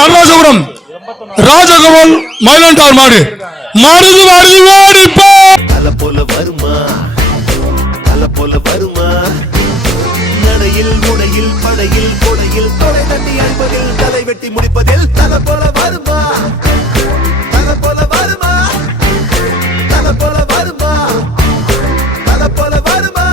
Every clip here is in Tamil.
அருணாசபுரம் ராஜகோபால் மயிலண்டார் மாடு மாறுது மாறுது ஓடிப்போ தல போல வருமா தல போல வருமா நடையில் முடையில் படையில் கொடையில் தொடை தட்டி அடிப்பதில் தலை வெட்டி முடிப்பதில் தல போல வருமா தல போல வருமா தல போல வருமா தல போல வருமா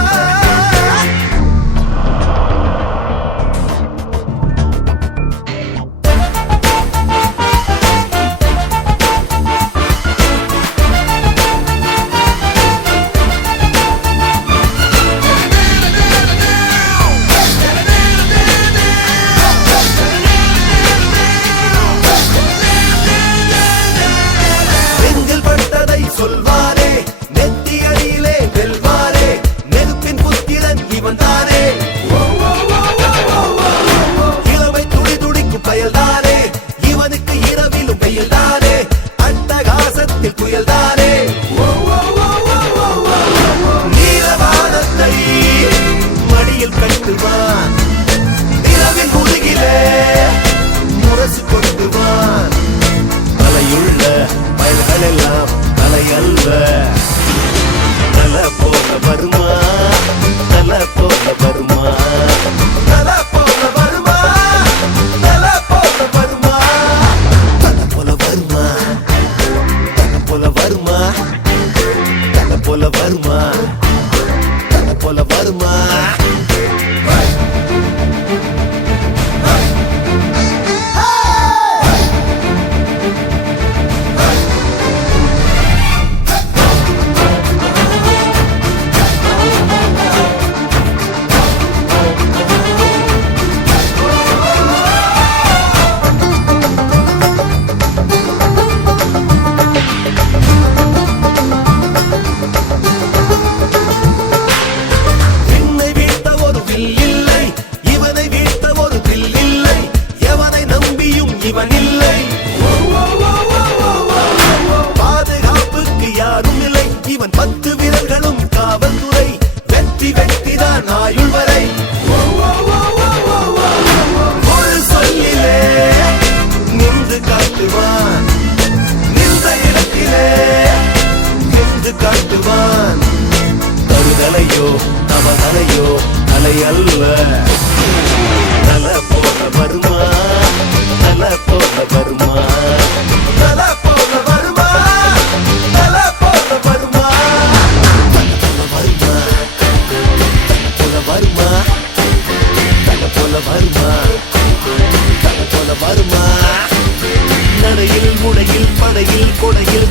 சொல்வாரே நெத்தி அடியிலே வெல்வாரே நெருப்பின் புத்திரன் இவன் தானே இளவை துடி துடிக்கும் பயல்தானே இவனுக்கு இரவிலும் பெயல்தானே அட்டகாசத்தில் புயல்தானே நீலவானத்தை மடியில் கட்டுவான் இரவின் முதுகிலே முரசு கொட்டுவான் தலையுள்ள பயல்களெல்லாம் தலையல்ல தல போல வருமா தல போல வருமா தல போல வருமா தல போல வருமா தல போல வருமா தல போல வருமா தல போல வருமா தல போல வருமா பாதுகாப்புக்கு யாரும் இல்லை இவன் 10 வீரர்களும் காவல்துறை வெற்றி வெற்றிதான் ஆயுள் வரை ஒரு சொல்லிலே நின்று காட்டுவான் நின்ற இடத்திலே நின்று காட்டுவான் தருதலையோ தவதலையோ அலை அல்ல தல போல வருமா தல போல வருமா தல போல வருமா தல போல வருமா தல வருமா தல போல வருமா தல போல வருமா நடையில் முடையில் படையில் கொடையில்